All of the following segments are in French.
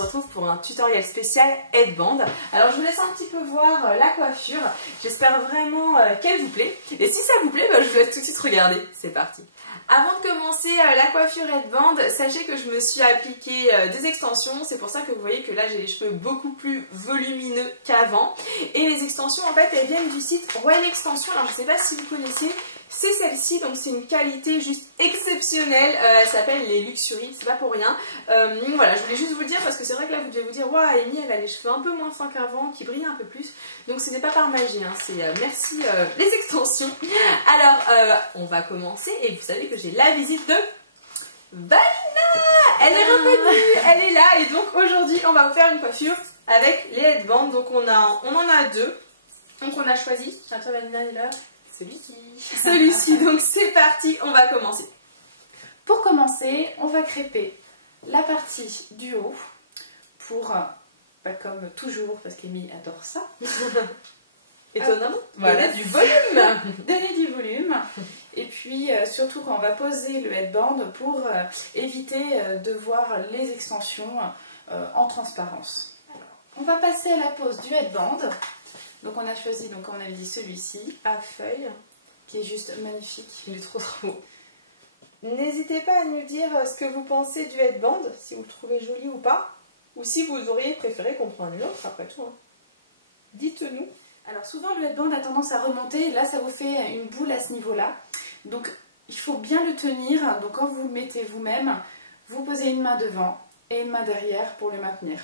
se retrouve pour un tutoriel spécial headband. Alors je vous laisse un petit peu voir la coiffure, j'espère vraiment qu'elle vous plaît. Et si ça vous plaît, je vous laisse tout de suite regarder, c'est parti. Avant de commencer la coiffure headband, sachez que je me suis appliqué des extensions, c'est pour ça que vous voyez que là j'ai les cheveux beaucoup plus volumineux qu'avant. Et les extensions en fait elles viennent du site Royal Extension, alors je ne sais pas si vous connaissez, c'est celle-ci, donc c'est une qualité juste exceptionnelle, elle s'appelle les Luxury, c'est pas pour rien. Voilà, je voulais juste vous le dire parce que c'est vrai que là vous devez vous dire, waouh, Amy elle a les cheveux un peu moins fins qu'avant, qui brillent un peu plus, donc ce n'est pas par magie, hein, c'est merci les extensions. Alors on va commencer et vous savez que j'ai la visite de Vanina, elle est revenue, elle est là et donc aujourd'hui on va vous faire une coiffure avec les headbands, donc on en a deux, donc on a choisi, à toi Vanina est là. Celui-ci, donc c'est parti, on va commencer. Pour commencer, on va crêper la partie du haut pour, comme toujours, parce qu'Amy adore ça. Étonnamment, voilà, donner du volume. Donner du volume. Et puis surtout quand on va poser le headband pour éviter de voir les extensions en transparence. Alors, on va passer à la pose du headband. Donc on a choisi, donc comme on avait dit, celui-ci, à feuilles, qui est juste magnifique. Il est trop beau. N'hésitez pas à nous dire ce que vous pensez du headband, si vous le trouvez joli ou pas, ou si vous auriez préféré qu'on prenne une autre, après tout. Hein. Dites-nous. Alors souvent le headband a tendance à remonter, et là ça vous fait une boule à ce niveau-là. Donc il faut bien le tenir, donc quand vous le mettez vous-même, vous posez une main devant et une main derrière pour le maintenir.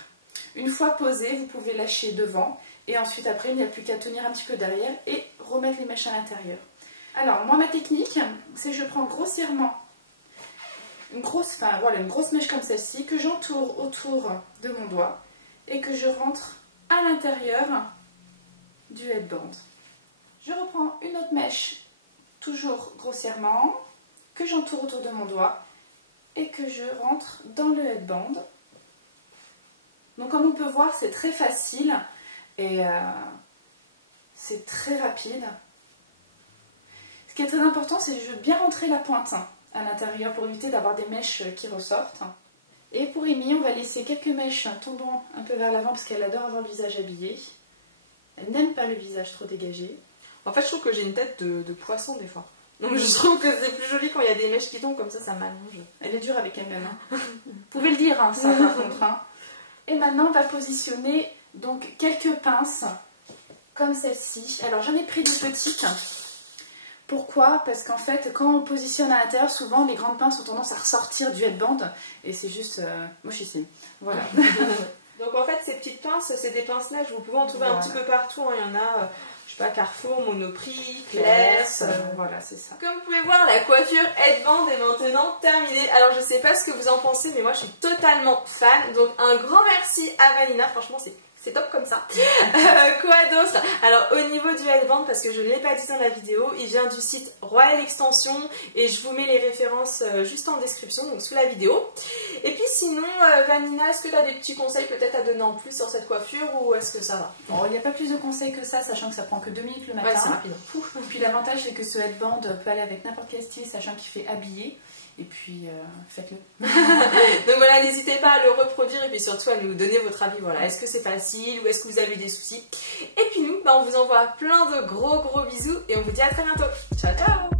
Une fois posé, vous pouvez lâcher devant. Et ensuite, après, il n'y a plus qu'à tenir un petit peu derrière et remettre les mèches à l'intérieur. Alors, moi, ma technique, c'est que je prends grossièrement une grosse mèche comme celle-ci, que j'entoure autour de mon doigt et que je rentre à l'intérieur du headband. Je reprends une autre mèche, toujours grossièrement, que j'entoure autour de mon doigt et que je rentre dans le headband. Donc, comme on peut voir, c'est très facile. Et c'est très rapide. Ce qui est très important, c'est que je veux bien rentrer la pointe à l'intérieur pour éviter d'avoir des mèches qui ressortent. Et pour Amy, on va laisser quelques mèches tombant un peu vers l'avant parce qu'elle adore avoir le visage habillé. Elle n'aime pas le visage trop dégagé. En fait, je trouve que j'ai une tête de poisson des fois. Donc je trouve que c'est plus joli quand il y a des mèches qui tombent comme ça m'allonge. Elle est dure avec elle-même. Hein. Vous pouvez le dire, hein, ça par contre. Hein. Et maintenant, on va positionner donc quelques pinces comme celle-ci. Alors j'en ai pris des petites. Pourquoi? Parce qu'en fait quand on positionne à l'intérieur, souvent les grandes pinces ont tendance à ressortir du headband et c'est juste mochissime. Voilà. Donc en fait ces petites pinces, c'est des pinces neige, vous pouvez en trouver un petit peu partout. Hein. Il y en a, je sais pas, Carrefour, Monoprix, Claire's. Voilà, c'est ça. Comme vous pouvez voir, la coiffure headband est maintenant terminée. Alors je sais pas ce que vous en pensez, mais moi je suis totalement fan. Donc un grand merci à Vanina, franchement c'est top comme ça. Quoi d'autre? Alors au niveau du headband, parce que je ne l'ai pas dit dans la vidéo, il vient du site Royal Extension et je vous mets les références juste en description, donc sous la vidéo. Et puis sinon, Vanina, est-ce que tu as des petits conseils peut-être à donner en plus sur cette coiffure ou est-ce que ça va? Bon, il n'y a pas plus de conseils que ça, sachant que ça prend que 2 minutes le matin. Ouais, c'est rapide. Et puis l'avantage c'est que ce headband peut aller avec n'importe quel style, sachant qu'il fait habillé. Et puis faites-le. Donc voilà, n'hésitez pas à le reproduire et puis surtout à nous donner votre avis. Voilà, est-ce que c'est facile ou est-ce que vous avez des soucis? Et puis nous, on vous envoie plein de gros bisous et on vous dit à très bientôt. Ciao ciao.